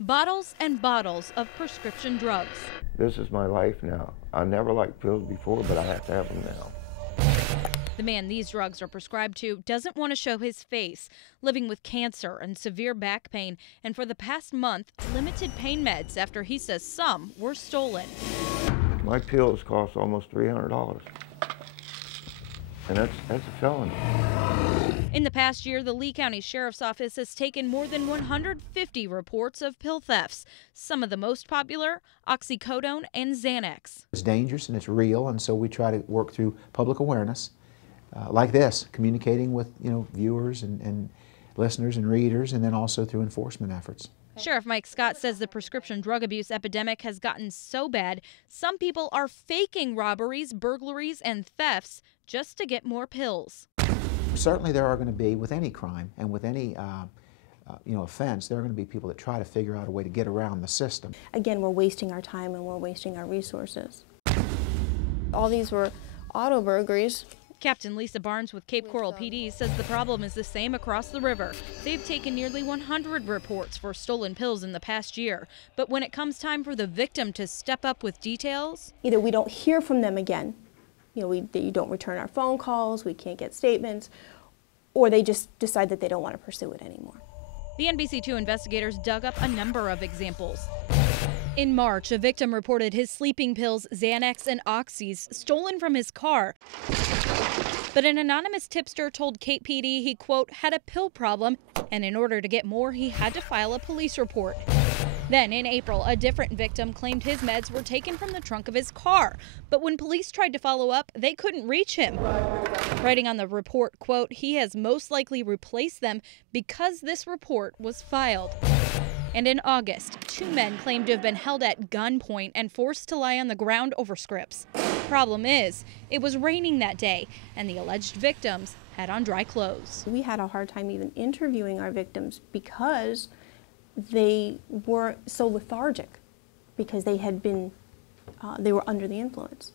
Bottles and bottles of prescription drugs. This is my life now. I never liked pills before, but I have to have them now. The man these drugs are prescribed to doesn't want to show his face, living with cancer and severe back pain, and for the past month, limited pain meds after he says some were stolen. My pills cost almost $300, and that's a felony. In the past year, the Lee County Sheriff's Office has taken more than 150 reports of pill thefts. Some of the most popular, oxycodone and Xanax. It's dangerous and it's real, and so we try to work through public awareness like this, communicating with viewers and listeners and readers, and then also through enforcement efforts. Sheriff Mike Scott says the prescription drug abuse epidemic has gotten so bad, some people are faking robberies, burglaries, and thefts just to get more pills. Certainly there are going to be, with any crime and with any offense, there are going to be people that try to figure out a way to get around the system. Again, we're wasting our time and we're wasting our resources. All these were auto burglaries. Captain Lisa Barnes with Cape Coral PD says the problem is the same across the river. They've taken nearly 100 reports for stolen pills in the past year. But when it comes time for the victim to step up with details, either we don't hear from them again, they don't return our phone calls, we can't get statements, or they just decide that they don't want to pursue it anymore. The NBC2 investigators dug up a number of examples. In March, a victim reported his sleeping pills, Xanax and Oxys, stolen from his car. But an anonymous tipster told Cape PD he, quote, had a pill problem, and in order to get more, he had to file a police report. Then in April, a different victim claimed his meds were taken from the trunk of his car. But when police tried to follow up, they couldn't reach him. Writing on the report, quote, he has most likely replaced them because this report was filed. And in August, 2 men claimed to have been held at gunpoint and forced to lie on the ground over scripts. Problem is, it was raining that day, and the alleged victims had on dry clothes. We had a hard time even interviewing our victims because they were so lethargic, because they were under the influence.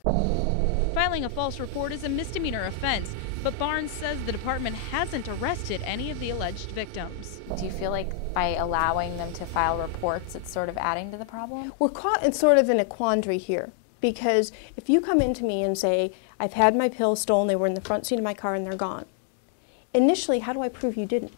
Filing a false report is a misdemeanor offense, but Barnes says the department hasn't arrested any of the alleged victims. Do you feel like by allowing them to file reports, it's sort of adding to the problem? We're caught in sort of in a quandary here, because if you come into me and say, I've had my pills stolen, they were in the front seat of my car and they're gone. Initially, how do I prove you didn't?